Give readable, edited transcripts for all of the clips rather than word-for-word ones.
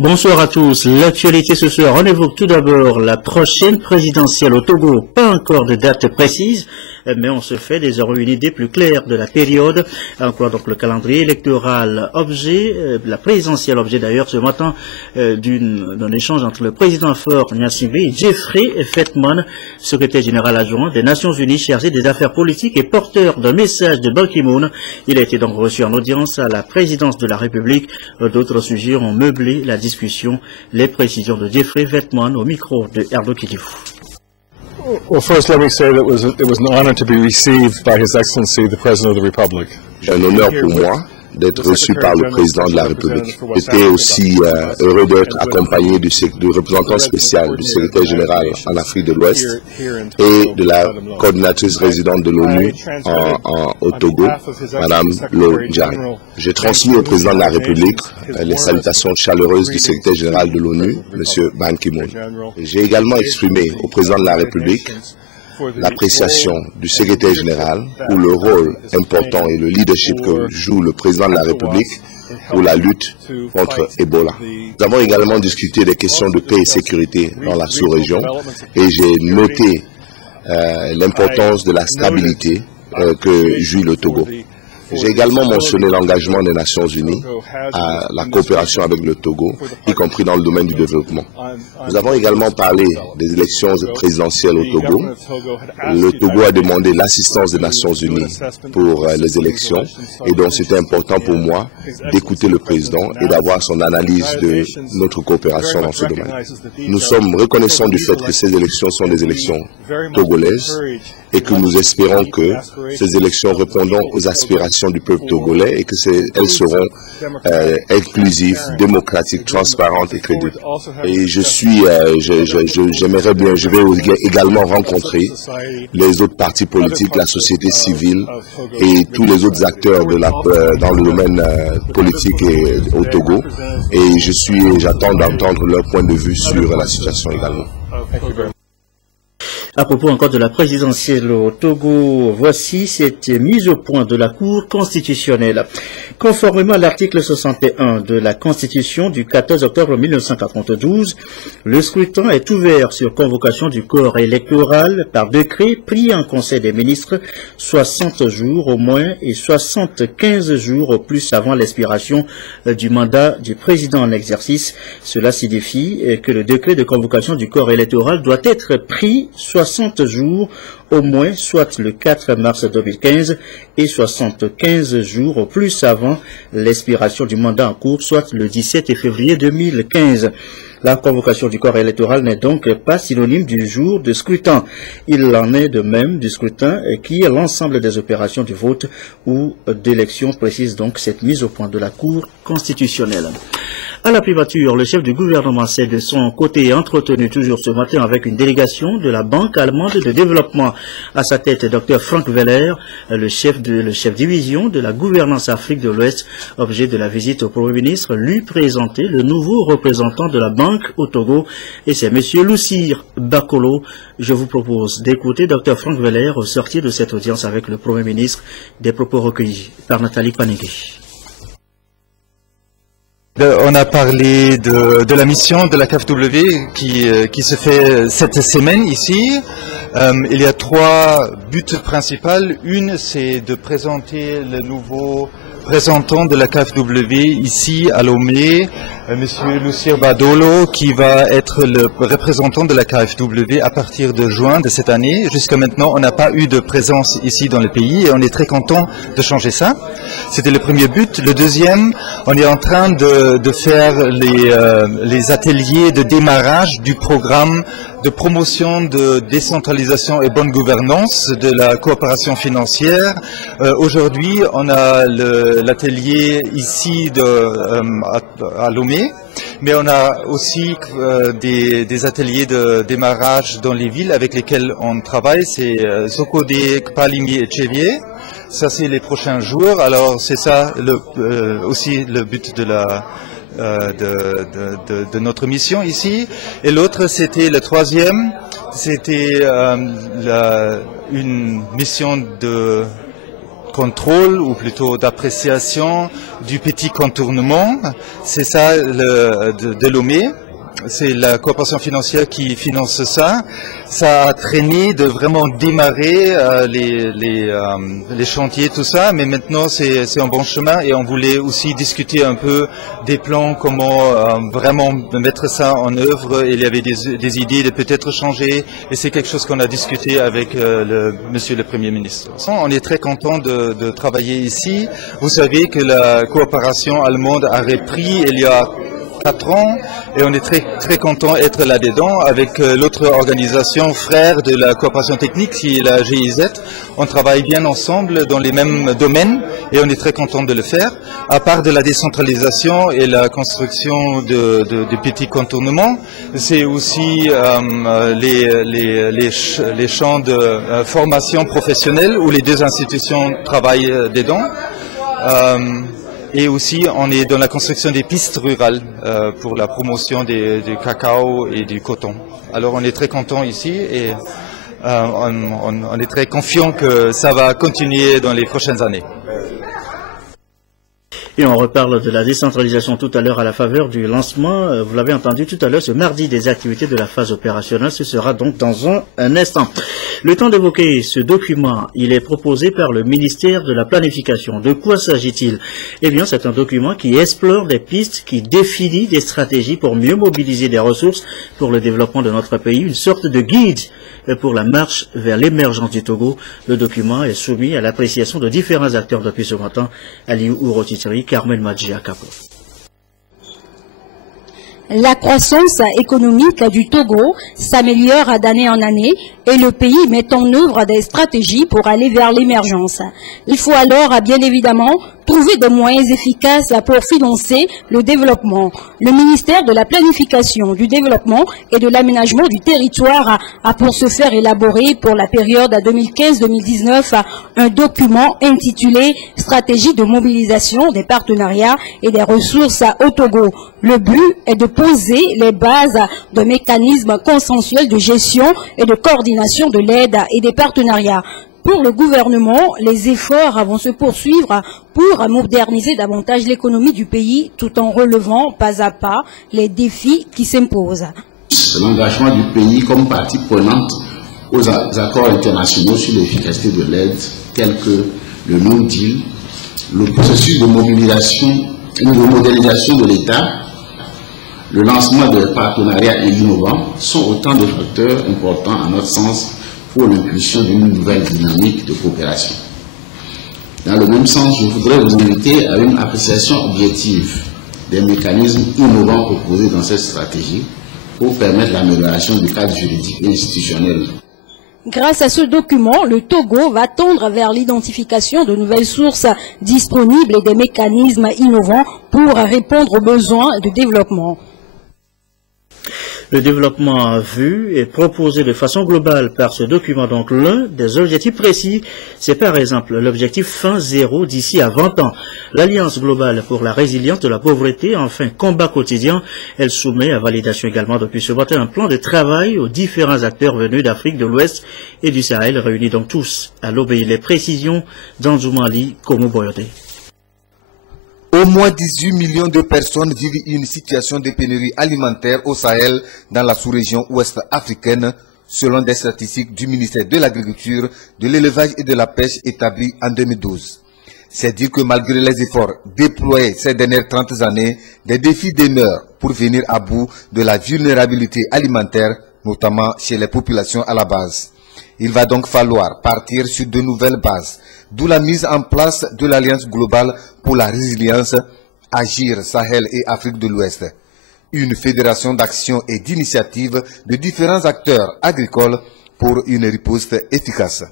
Bonsoir à tous. L'actualité ce soir, on évoque tout d'abord la prochaine présidentielle au Togo. Pas encore de date précise, mais on se fait désormais une idée plus claire de la période. Encore donc le calendrier électoral objet, la présidentielle objet d'ailleurs ce matin d'un échange entre le président Faure Gnassingbé et Jeffrey Feltman, secrétaire général adjoint des Nations Unies chargé des affaires politiques et porteur d'un message de Ban Ki-moon. Il a été donc reçu en audience à la présidence de la République. D'autres sujets ont meublé la discussion. Les précisions de Jeffrey Feltman au micro de Erdo Kidifou. Well, first, let me say that it was an honor to be received by His Excellency, the President of the Republic. C'est un honneur pour moi d'être reçu par le président de la République. J'étais aussi heureux d'être accompagné du représentant spécial du secrétaire général en Afrique de l'Ouest et de la coordinatrice résidente de l'ONU au Togo, Madame Lo Njai. J'ai transmis au président de la République les salutations chaleureuses du secrétaire général de l'ONU, M. Ban Ki-moon. J'ai également exprimé au président de la République l'appréciation du secrétaire général pour le rôle important et le leadership que joue le président de la République pour la lutte contre Ebola. Nous avons également discuté des questions de paix et sécurité dans la sous-région et j'ai noté l'importance de la stabilité que jouit le Togo. J'ai également mentionné l'engagement des Nations Unies à la coopération avec le Togo, y compris dans le domaine du développement. Nous avons également parlé des élections présidentielles au Togo. Le Togo a demandé l'assistance des Nations Unies pour les élections et donc c'était important pour moi d'écouter le président et d'avoir son analyse de notre coopération dans ce domaine. Nous sommes reconnaissants du fait que ces élections sont des élections togolaises et que nous espérons que ces élections répondront aux aspirations du peuple togolais et que elles seront inclusives, démocratiques, transparentes et crédibles. Et je vais également rencontrer les autres partis politiques, la société civile et tous les autres acteurs dans le domaine politique et au Togo. Et j'attends d'entendre leur point de vue sur la situation également. À propos encore de la présidentielle au Togo, voici cette mise au point de la Cour constitutionnelle. Conformément à l'article 61 de la Constitution du 14 octobre 1992, le scrutin est ouvert sur convocation du corps électoral par décret pris en Conseil des ministres 60 jours au moins et 75 jours au plus avant l'expiration du mandat du président en exercice. Cela signifie que le décret de convocation du corps électoral doit être pris 60 jours au moins, soit le 4 mars 2015 et 75 jours au plus avant l'expiration du mandat en cours, soit le 17 février 2015. La convocation du corps électoral n'est donc pas synonyme du jour de scrutin. Il en est de même du scrutin qui est l'ensemble des opérations du vote ou d'élection, précise donc cette mise au point de la Cour constitutionnelle. À la primature, le chef du gouvernement s'est de son côté entretenu toujours ce matin avec une délégation de la Banque allemande de développement. À sa tête, Dr Frank Weller, le chef division de la gouvernance Afrique de l'Ouest, objet de la visite au Premier ministre, lui présenter le nouveau représentant de la Banque au Togo, et c'est M. Lucir Bakolo. Je vous propose d'écouter Dr Frank Weller au sortir de cette audience avec le Premier ministre, des propos recueillis par Nathalie Panegui. On a parlé de la mission de la KfW qui se fait cette semaine ici. Il y a 3 buts principaux. Une, c'est de présenter le nouveau représentant de la KfW ici à Lomé, Monsieur Lucir Badolo, qui va être le représentant de la KfW à partir de juin de cette année. Jusqu'à maintenant, on n'a pas eu de présence ici dans le pays et on est très content de changer ça. C'était le premier but. Le deuxième, on est en train de faire les ateliers de démarrage du programme de promotion de décentralisation et bonne gouvernance de la coopération financière. Aujourd'hui, on a l'atelier ici à Lomé, mais on a aussi des ateliers de démarrage dans les villes avec lesquels on travaille. C'est Zokode, Kpalimi et Tchevier. Ça, c'est les prochains jours. Alors, c'est ça aussi le but de notre mission ici. Et l'autre, c'était le troisième, c'était une mission contrôle ou plutôt d'appréciation du petit contournement. C'est ça de Lomé. C'est la coopération financière qui finance ça. Ça a traîné de vraiment démarrer les chantiers, tout ça, mais maintenant c'est un bon chemin et on voulait aussi discuter un peu des plans, comment vraiment mettre ça en œuvre. Il y avait des idées de peut-être changer et c'est quelque chose qu'on a discuté avec Monsieur le Premier ministre. On est très content de travailler ici. Vous savez que la coopération allemande a repris il y a 4 ans et on est très content d'être là-dedans avec l'autre organisation frère de la coopération technique qui est la GIZ. On travaille bien ensemble dans les mêmes domaines et on est très content de le faire. À part de la décentralisation et la construction de petits contournements, c'est aussi les champs de formation professionnelle où les deux institutions travaillent dedans. Et aussi, on est dans la construction des pistes rurales pour la promotion du cacao et du coton. Alors, on est très content ici et on est très confiant que ça va continuer dans les prochaines années. Et on reparle de la décentralisation tout à l'heure à la faveur du lancement, vous l'avez entendu tout à l'heure, ce mardi des activités de la phase opérationnelle, ce sera donc dans un instant. Le temps d'évoquer ce document, il est proposé par le ministère de la Planification. De quoi s'agit-il? Eh bien, c'est un document qui explore des pistes, qui définit des stratégies pour mieux mobiliser des ressources pour le développement de notre pays, une sorte de guide pour la marche vers l'émergence du Togo. Le document est soumis à l'appréciation de différents acteurs depuis ce matin, Aliou Urotitiri, Carmen Madjia Kapo. La croissance économique du Togo s'améliore d'année en année et le pays met en œuvre des stratégies pour aller vers l'émergence. Il faut alors, bien évidemment, trouver des moyens efficaces pour financer le développement. Le ministère de la Planification, du Développement et de l'Aménagement du Territoire a pour ce faire élaboré pour la période 2015-2019 un document intitulé « Stratégie de mobilisation des partenariats et des ressources au Togo ». Le but est de poser les bases de mécanismes consensuels de gestion et de coordination de l'aide et des partenariats. Pour le gouvernement, les efforts vont se poursuivre pour moderniser davantage l'économie du pays tout en relevant pas à pas les défis qui s'imposent. L'engagement du pays comme partie prenante aux accords internationaux sur l'efficacité de l'aide, tels que le No Deal, le processus de mobilisation et de modernisation de l'État, le lancement de partenariats innovants sont autant de facteurs importants à notre sens pour l'impulsion d'une nouvelle dynamique de coopération. Dans le même sens, je voudrais vous inviter à une appréciation objective des mécanismes innovants proposés dans cette stratégie pour permettre l'amélioration du cadre juridique et institutionnel. Grâce à ce document, le Togo va tendre vers l'identification de nouvelles sources disponibles et des mécanismes innovants pour répondre aux besoins de développement. Le développement vu est proposé de façon globale par ce document. Donc l'un des objectifs précis, c'est par exemple l'objectif fin zéro d'ici à 20 ans. L'Alliance globale pour la résilience de la pauvreté, enfin combat quotidien, elle soumet à validation également depuis ce matin un plan de travail aux différents acteurs venus d'Afrique de l'Ouest et du Sahel, réunis donc tous à l'obéir. Les précisions d'Anzoumali Komo Boyote. Au moins 18 millions de personnes vivent une situation de pénurie alimentaire au Sahel dans la sous-région ouest africaine, selon des statistiques du ministère de l'Agriculture, de l'Élevage et de la Pêche établies en 2012. C'est dire que malgré les efforts déployés ces dernières 30 années, des défis demeurent pour venir à bout de la vulnérabilité alimentaire, notamment chez les populations à la base. Il va donc falloir partir sur de nouvelles bases, d'où la mise en place de l'Alliance globale pour la résilience, Agir Sahel et Afrique de l'Ouest. Une fédération d'action et d'initiatives de différents acteurs agricoles pour une riposte efficace.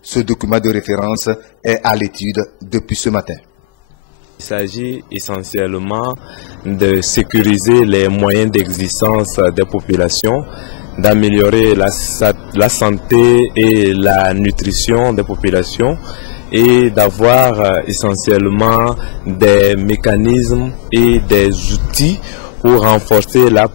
Ce document de référence est à l'étude depuis ce matin. Il s'agit essentiellement de sécuriser les moyens d'existence des populations, d'améliorer la santé et la nutrition des populations et d'avoir essentiellement des mécanismes et des outils pour renforcer la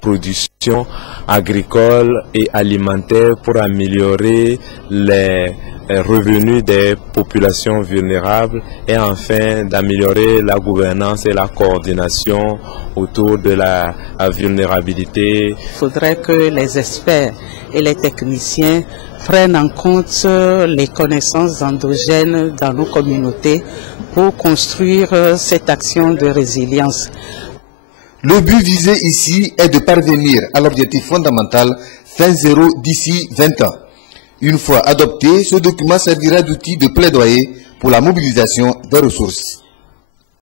production agricole et alimentaire, pour améliorer les revenu des populations vulnérables et enfin d'améliorer la gouvernance et la coordination autour de la vulnérabilité. Il faudrait que les experts et les techniciens prennent en compte les connaissances endogènes dans nos communautés pour construire cette action de résilience. Le but visé ici est de parvenir à l'objectif fondamental fin zéro d'ici 20 ans. Une fois adopté, ce document servira d'outil de plaidoyer pour la mobilisation des ressources.